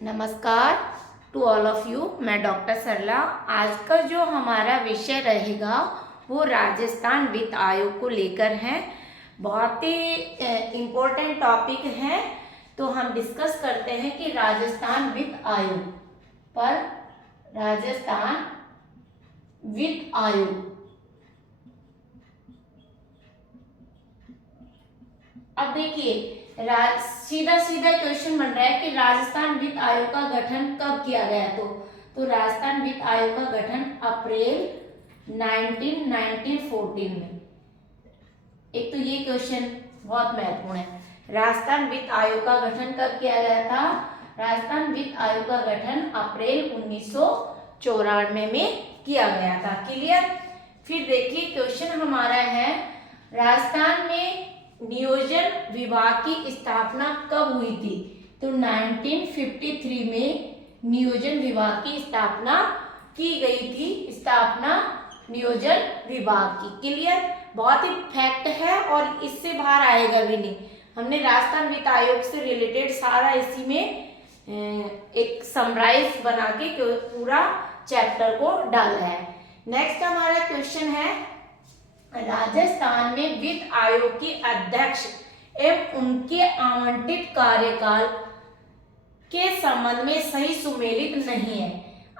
नमस्कार to all of you. मैं doctor सरला। आज का जो हमारा विषय रहेगा वो राजस्थान वित्त आयोग को लेकर है। बहुत ही इम्पोर्टेंट टॉपिक है। तो हम डिस्कस करते हैं कि राजस्थान वित्त आयोग पर राजस्थान वित्त आयोग। अब देखिए सीधा सीधा क्वेश्चन बन रहा है कि राजस्थान वित्त आयोग का गठन कब किया गया। तो राजस्थान वित्त आयोग का गठन अप्रैल 1914 में। एक तो ये क्वेश्चन बहुत महत्वपूर्ण है। राजस्थान वित्त आयोग का गठन कब किया गया था? राजस्थान वित्त आयोग का गठन अप्रैल 1994 में किया गया था। क्लियर। फिर देखिए क्वेश्चन हमारा है, राजस्थान में नियोजन विभाग की स्थापना कब हुई थी? तो 1953 में नियोजन विभाग की स्थापना की गई थी। स्थापना नियोजन विभाग की। क्लियर। बहुत ही फैक्ट है और इससे बाहर आएगा भी नहीं। हमने राजस्थान वित्त आयोग से रिलेटेड सारा इसी में एक समराइज बना के पूरा चैप्टर को डाला है। नेक्स्ट हमारा क्वेश्चन है, राजस्थान में वित्त आयोग के अध्यक्ष एवं उनके आवंटित कार्यकाल के संबंध में सही सुमेलित नहीं है।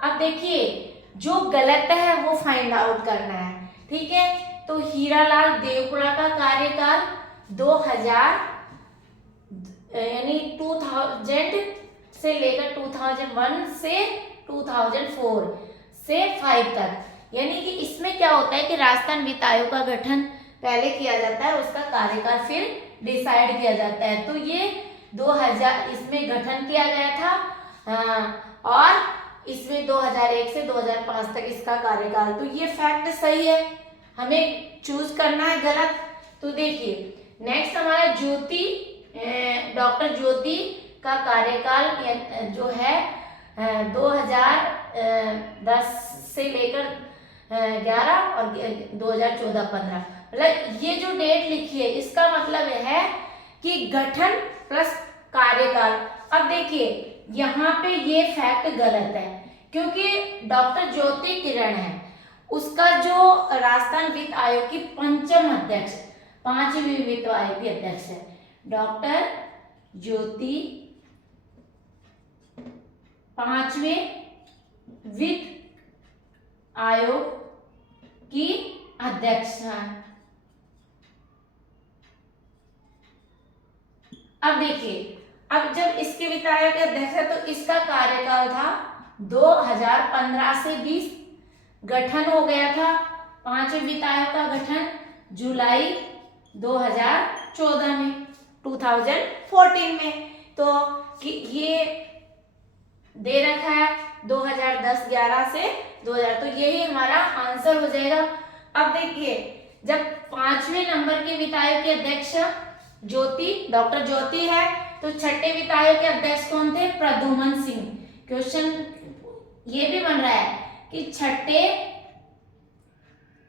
अब देखिए जो गलत है वो फाइंड आउट करना है। ठीक है। तो हीरालाल देवपुरा का कार्यकाल 2000 यानी 2000 से लेकर 2001 से 2004 से 5 तक। यानी कि इसमें क्या होता है कि राजस्थान वित्त आयोग का गठन पहले किया जाता है, उसका कार्यकाल फिर डिसाइड किया जाता है। तो ये 2000 इसमें गठन किया गया था और इसमें 2001 से 2005 तक इसका कार्यकाल। तो ये फैक्ट सही है, हमें चूज करना है गलत। तो देखिए नेक्स्ट हमारा डॉक्टर ज्योति का कार्यकाल जो है 2010 से लेकर 11 और 2014-15। मतलब ये जो डेट लिखी है इसका मतलब है कि गठन प्लस कार्यकाल। अब देखिए यहाँ पे ये फैक्ट गलत है क्योंकि डॉक्टर ज्योति किरण है, उसका जो राजस्थान वित्त आयोग की पंचम अध्यक्ष, 5वीं वित्त आयोग की अध्यक्ष है डॉक्टर ज्योति 5वें वित्त आयोग की अध्यक्ष है। अब देखिए अब जब इसके वित्त आयोग के अध्यक्ष है तो इसका कार्यकाल था 2015 से 20। गठन हो गया था 5वें वित्त आयोग का गठन जुलाई 2014 में 2014 में। तो ये दे रखा है 2010-11 से 2000। तो यही हमारा आंसर हो जाएगा। अब देखिए जब 5वें नंबर के वित्त आयोग के अध्यक्ष डॉक्टर ज्योति है तो 6ठे वित्त आयोग के अध्यक्ष कौन थे? प्रद्युमन सिंह। क्वेश्चन ये भी बन रहा है कि 6ठे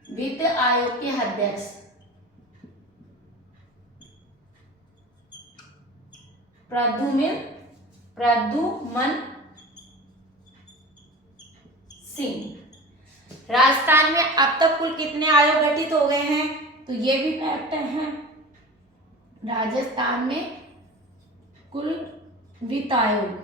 वित्त आयोग के अध्यक्ष प्रद्युमन सिंह। राजस्थान में अब तक कुल कितने आयोग गठित हो गए हैं? तो ये भी फैक्ट है। राजस्थान में कुल वित्त आयोग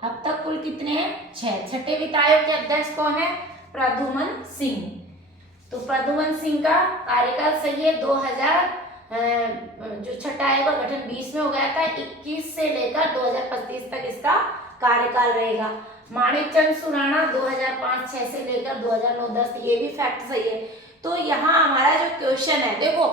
अब तक कुल कितने हैं? 6। 6ठे वित्त आयोग के अध्यक्ष कौन है? प्रद्युमन सिंह। तो प्रद्युमन सिंह का कार्यकाल सही है। 2000 जो 6ठा आयोग का गठन 20 में हो गया था, 21 से लेकर 2025 तक इसका कार्यकाल रहेगा। माणिकचंद सुराणा 2005-6 से लेकर 2009-10। ये भी फैक्ट सही है। तो यहाँ हमारा जो क्वेश्चन है देखो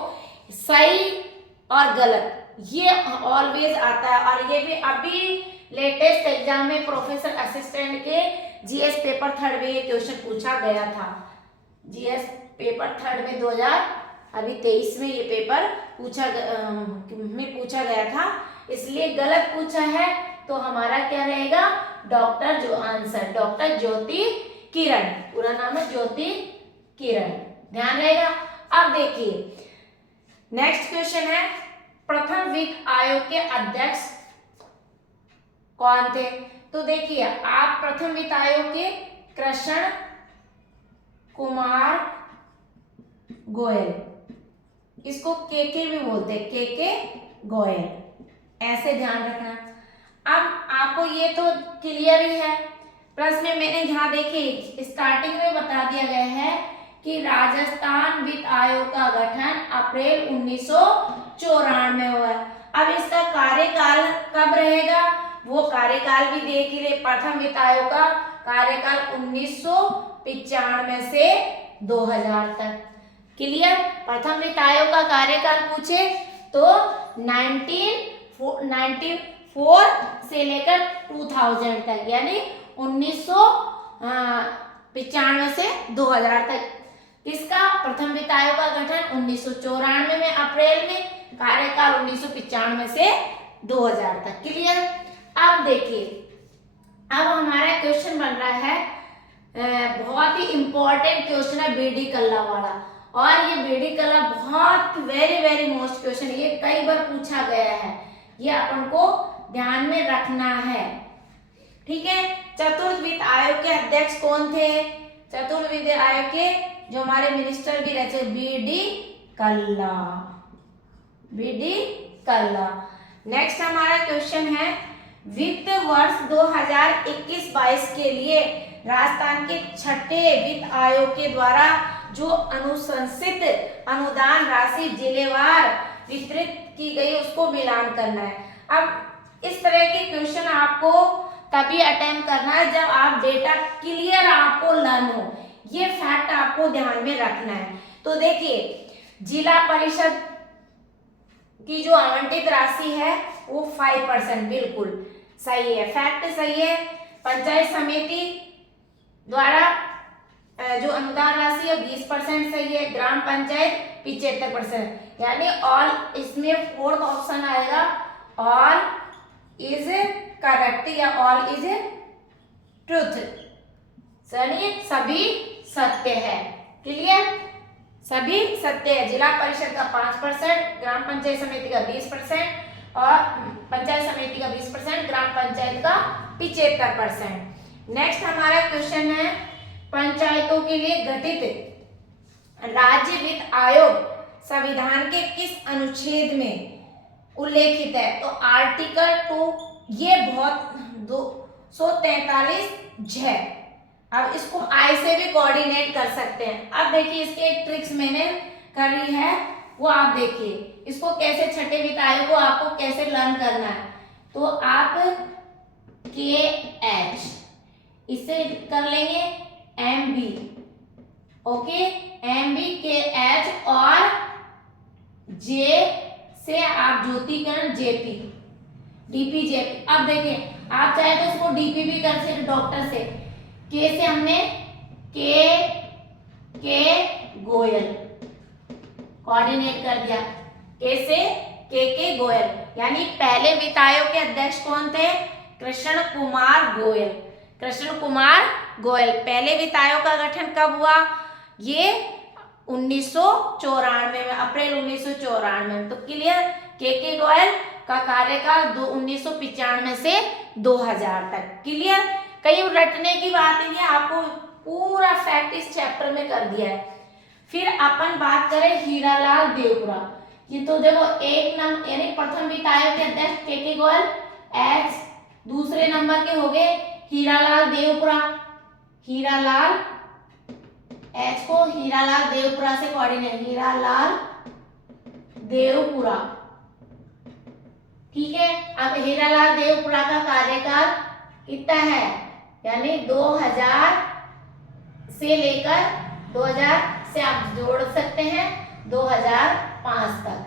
सही और गलत ये ऑलवेज आता है। और ये भी अभी लेटेस्ट एग्जाम में प्रोफेसर असिस्टेंट के जीएस पेपर 3 में ये क्वेश्चन पूछा गया था। जीएस पेपर 3 में 2023 में ये पेपर पूछा गया था, इसलिए गलत पूछा है। तो हमारा क्या रहेगा? डॉक्टर ज्योति किरण। पूरा नाम है ज्योति किरण, ध्यान रहेगा। अब देखिए नेक्स्ट क्वेश्चन है, प्रथम वित्त आयोग के अध्यक्ष कौन थे? तो देखिए आप प्रथम वित्त आयोग के कृष्ण कुमार गोयल, इसको के भी बोलते हैं, के गोयल, ऐसे ध्यान रखना। अब आपको ये तो क्लियर ही है। प्लस में मैंने यहाँ देखिए स्टार्टिंग में बता दिया गया है कि राजस्थान वित्त आयोग का गठन अप्रैल 1994 में हुआ। अब इसका कार्यकाल कब रहेगा वो कार्यकाल भी देख ही ले। प्रथम वित्त आयोग का कार्यकाल 1995 से 2000 तक। क्लियर? प्रथम वित्त आयोग का कार्यकाल पूछे तो 1994 से लेकर 2000 तक, यानी 1995 से 2000 तक। किसका? प्रथम वित्त आयोग का गठन 1994 में अप्रैल में, कार्यकाल 1995 से 2000 तक। क्लियर? अब देखिए, अब हमारा क्वेश्चन बन रहा है, बहुत ही इंपॉर्टेंट क्वेश्चन है बीडी कल्ला वाला, और ये बीडी कल्ला बहुत वेरी मोस्ट क्वेश्चन, ये कई बार पूछा गया है, ये अपन को ध्यान में रखना है। ठीक है? चतुर्थ वित्त आयोग के अध्यक्ष कौन थे? चतुर्थ वित्त आयोग के जो हमारे मिनिस्टर भी रहे थे, बीडी कल्ला, बीडी कल्ला। नेक्स्ट हमारा क्वेश्चन है, वित्त वर्ष 2021-22 के लिए राजस्थान के छठे वित्त आयोग के द्वारा जो अनुशंसित अनुदान राशि जिलेवार वितरित की गई उसको मिलान करना है। अब इस तरह के क्वेश्चन आपको तभी अटेम्प्ट करना है जब आप डेटा क्लियर आपको लर्न हो, ये फैक्ट आपको ध्यान में रखना है। तो देखिए, जिला परिषद की जो आवंटित राशि है वो 5% बिल्कुल सही है, फैक्ट सही है। पंचायत समिति द्वारा जो अनुदान राशि है 20% सही है, ग्राम पंचायत 75%, यानी ऑल, इसमें फोर्थ ऑप्शन आएगा, ऑल इज करेक्ट या ऑल इज ट्रुथ, सभी सत्य है। क्लियर? सभी सत्य है। जिला परिषद का 5%, ग्राम पंचायत समिति का 20% और पंचायत समिति का 20%, ग्राम पंचायत का 75%। नेक्स्ट हमारा क्वेश्चन है, पंचायतों के लिए गठित राज्य वित्त आयोग संविधान के किस अनुच्छेद में उल्लेखित है? तो आर्टिकल 2, ये बहुत 243 है। अब इसको आई से भी कोऑर्डिनेट कर सकते हैं। अब देखिए इसके एक ट्रिक्स मैंने करी है, वो आप देखिए, इसको कैसे छठे वित्त आयोग को आपको कैसे लर्न करना है। तो आप KH इसे कर लेंगे MB, ओके, MB KH और J से आप ज्योतिकरण JP, DP JP। अब देखिए आप चाहे तो इसको DP भी कर सकते, डॉक्टर से। K से हमने के गोयल कोऑर्डिनेट कर दिया, K से के गोयल, यानी पहले वित्त आयोग के अध्यक्ष कौन थे? कृष्ण कुमार गोयल, कृष्ण कुमार गोयल। पहले वित्त आयोग का गठन कब हुआ? ये 1994 में, अप्रैल 1994 में। तो क्लियर? के गोयल का कार्यकाल 1995 से 2000 तक। क्लियर? कहीं रटने की बात नहीं है, आपको पूरा फैक्ट इस चैप्टर में कर दिया है। फिर अपन बात करें हीरालाल देवपुरा, ये तो देखो एक नंबर, यानी प्रथम वित्त आयोग के अध्यक्ष के गोयल, H दूसरे नंबर के हो गए हीरालाल देवपुरा, हीरालाल, H को हीरालाल देवपुरा से कोऑर्डिनेट, हीरालाल देवपुरा। ठीक है? अब हीरालाल देवपुरा का कार्यकाल कितना है? यानी 2000 से लेकर 2000 से आप जोड़ सकते हैं 2005 तक।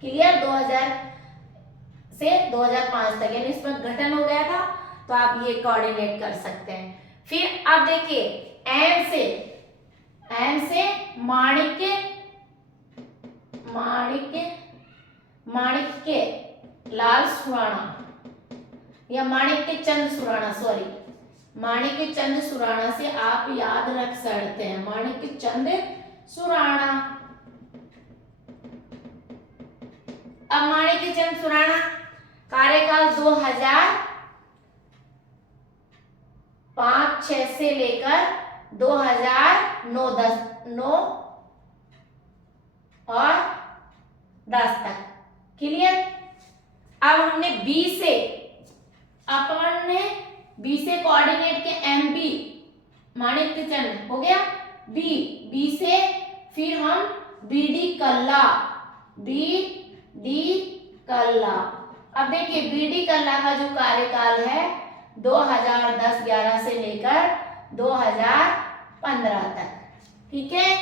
क्लियर? 2000 से 2005 तक, यानी इसमें गठन हो गया था, तो आप ये कोऑर्डिनेट कर सकते हैं। फिर अब देखिए एम से माणिक्य लाल सुराणा या माणिक्य चंद सुराणा, सॉरी, माणिक्य चंद सुराणा से आप याद रख सकते हैं, माणिक्य चंद सुराणा। अब माणिक्यचंद सुराणा कार्यकाल 2005-06 से लेकर 2009 और 10 तक। क्लियर। अब हमने बी से कोऑर्डिनेट के एमबी माणिक्यचंद हो गया। बी से फिर हम बीडी कल्ला अब देखिए बीडी कल्ला का जो कार्यकाल है 2010-11 से लेकर 2015 तक। ठीक है।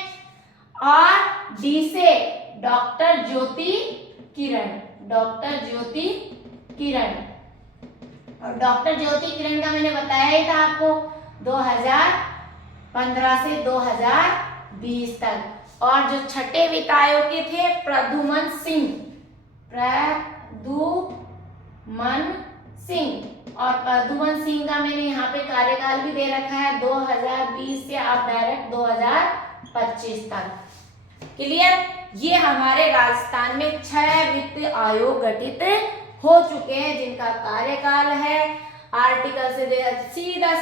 और डी से डॉक्टर ज्योति किरण और डॉक्टर ज्योति किरण का मैंने बताया ही था आपको 2015 से 2020 तक। और जो छठे वित्त आयोग के थे प्रद्युमन सिंह का मैंने यहाँ पे कार्यकाल भी दे रखा है 2020 से आप डायरेक्ट 2025 तक। क्लियर। ये हमारे राजस्थान में 6 वित्त आयोग गठित हो चुके हैं जिनका कार्यकाल है आर्टिकल से सीधा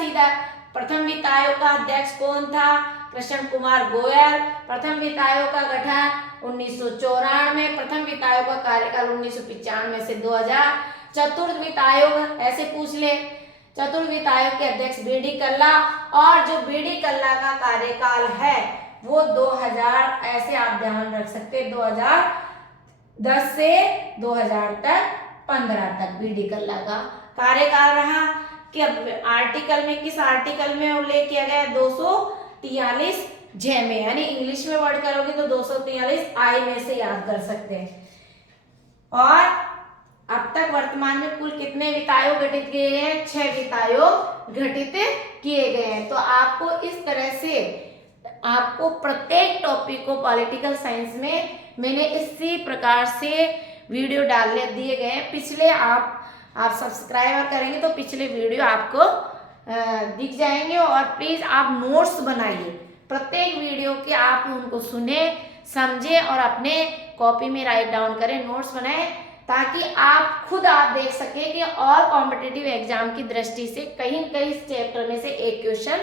प्रथम वित्त आयोग का अध्यक्ष कौन था? कृष्ण कुमार गोयल। प्रथम वित्त आयोग का गठन 1994, प्रथम वित्त आयोग का कार्यकाल 1995 से 2000। चतुर्थ वित्त आयोग ऐसे पूछ ले, चतुर्थ वित्त आयोग के अध्यक्ष बीडी कल्ला और जो बीडी कल्ला का कार्यकाल है वो 2000 ऐसे आप ध्यान रख सकते 2010 से 2015 तक बीडी कल्ला का कार्यकाल रहा। कि आर्टिकल में किस आर्टिकल में उल्लेख किया गया 243 जे में, यानी इंग्लिश में वर्ड करोगे तो 243 आई में से याद कर सकते हैं। और अब तक वर्तमान में कुल कितने वित्त आयोग गठित किए गए हैं? 6 वित्त आयोग गठित किए गए हैं। तो आपको इस तरह से आपको प्रत्येक टॉपिक को पॉलिटिकल साइंस में मैंने इसी प्रकार से वीडियो डाल दिए गए हैं। पिछले आप सब्सक्राइब करेंगे तो पिछले वीडियो आपको दिख जाएंगे। और प्लीज आप नोट्स बनाइए, प्रत्येक वीडियो के आप उनको सुने समझे और अपने कॉपी में राइट डाउन करें, नोट्स बनाएं, ताकि आप खुद आप देख सके कि और कॉम्पिटिटिव एग्जाम की दृष्टि से कहीं कहीं चैप्टर में से एक क्वेश्चन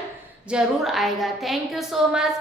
जरूर आएगा। Thank you so much.